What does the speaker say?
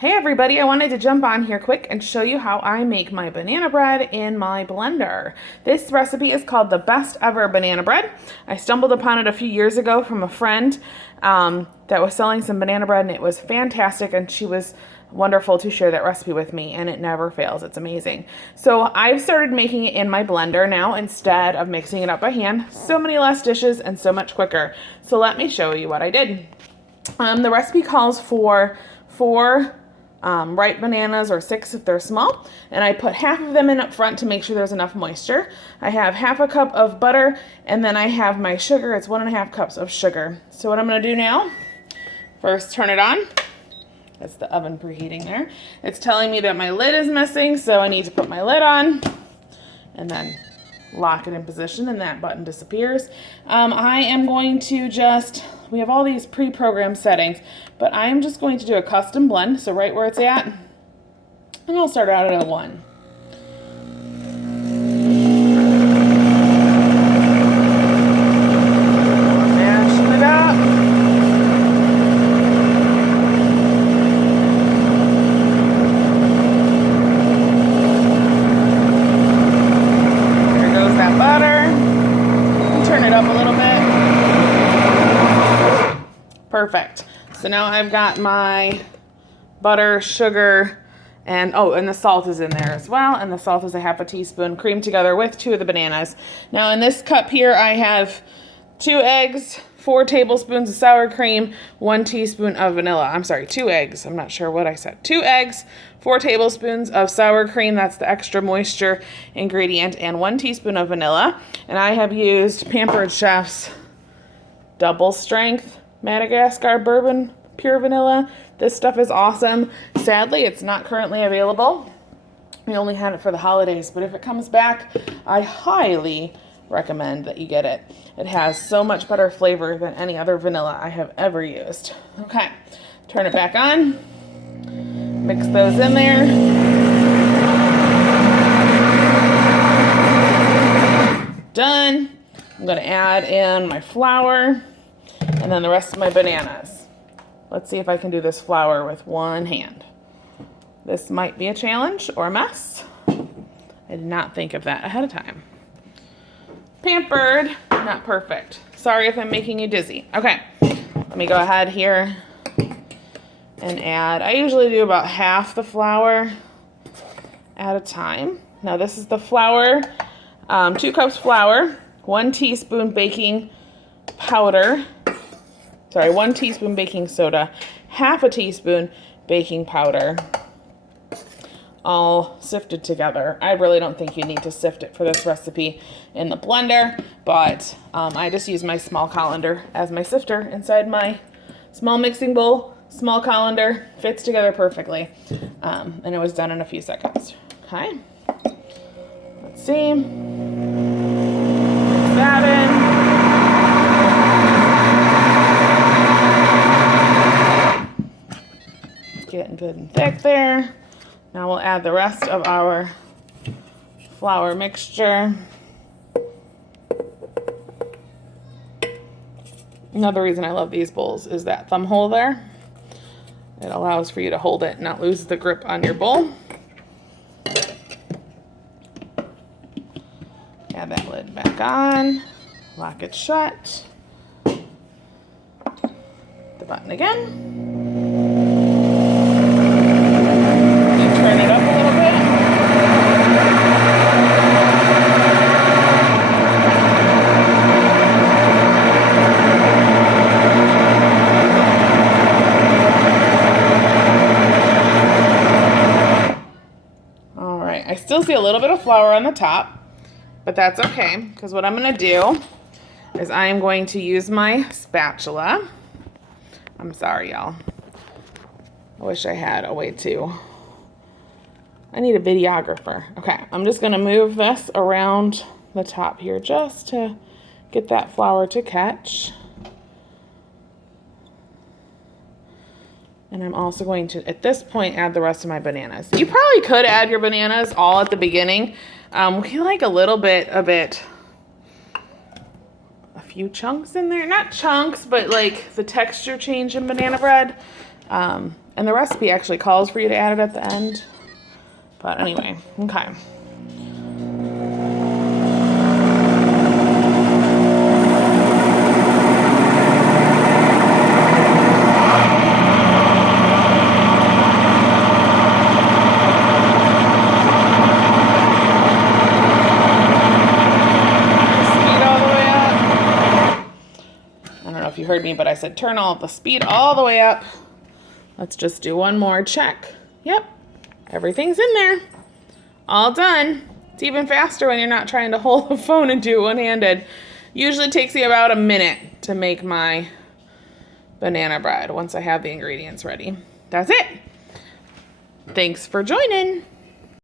Hey everybody, I wanted to jump on here quick and show you how I make my banana bread in my blender. This recipe is called the Best Ever Banana Bread. I stumbled upon it a few years ago from a friend that was selling some banana bread, and it was fantastic, and she was wonderful to share that recipe with me, and it never fails. It's amazing. So I've started making it in my blender now instead of mixing it up by hand. So many less dishes and so much quicker. So let me show you what I did. The recipe calls for 4 ripe bananas, or 6 if they're small, and I put half of them in up front to make sure there's enough moisture. I have half a cup of butter, and then I have my sugar. It's 1.5 cups of sugar. So what I'm going to do now, first turn it on. That's the oven preheating there. It's telling me that my lid is missing, so I need to put my lid on and then lock it in position, and that button disappears. I am going to we have all these pre-programmed settings, but I am just going to do a custom blend, so right where it's at, and I'll start out at a 1. Mashing it up. There goes that butter. Turn it up a little bit. Perfect. So now I've got my butter, sugar, and the salt is in there as well. And the salt is a half a teaspoon, creamed together with 2 of the bananas. Now in this cup here, I have 2 eggs, 4 tablespoons of sour cream, 1 teaspoon of vanilla. I'm sorry, 2 eggs. I'm not sure what I said. 2 eggs, 4 tablespoons of sour cream. That's the extra moisture ingredient, and 1 teaspoon of vanilla. And I have used Pampered Chef's double strength Madagascar bourbon pure vanilla. This stuff is awesome. Sadly, it's not currently available. We only had it for the holidays, but if it comes back, I highly recommend that you get it. It has so much better flavor than any other vanilla I have ever used. Okay, turn it back on. Mix those in there. Done. I'm going to add in my flour and then the rest of my bananas. Let's see if I can do this flour with one hand. This might be a challenge or a mess. I did not think of that ahead of time. Pampered, not perfect. Sorry if I'm making you dizzy. Okay, let me go ahead here and add, I usually do about half the flour at a time. Now this is the flour, 2 cups flour, 1 teaspoon baking powder, 1 teaspoon baking soda, half a teaspoon baking powder, all sifted together. I really don't think you need to sift it for this recipe in the blender, but I just use my small colander as my sifter inside my small mixing bowl. Small colander, fits together perfectly, and it was done in a few seconds. Okay, let's see. Mix that in. Getting good and thick there. Now we'll add the rest of our flour mixture. Another reason I love these bowls is that thumb hole there. It allows for you to hold it and not lose the grip on your bowl. Add that lid back on. Lock it shut. The button again. Turn it up a little bit. All right, I still see a little bit of flour on the top, but that's okay, because what I'm going to do is I am going to use my spatula. I'm sorry, y'all. I wish I had a way to. I need a videographer. Okay, I'm just going to move this around the top here just to get that flour to catch. And I'm also going to, at this point, add the rest of my bananas. You probably could add your bananas all at the beginning. We like a little bit of it, a few chunks in there. Not chunks, but like the texture change in banana bread. And the recipe actually calls for you to add it at the end. But anyway, okay. If you heard me, but I said turn all the speed all the way up. Let's just do one more check. Yep, everything's in there. All done. It's even faster when you're not trying to hold the phone and do it one-handed. Usually takes me about a minute to make my banana bread once I have the ingredients ready. That's it. Thanks for joining.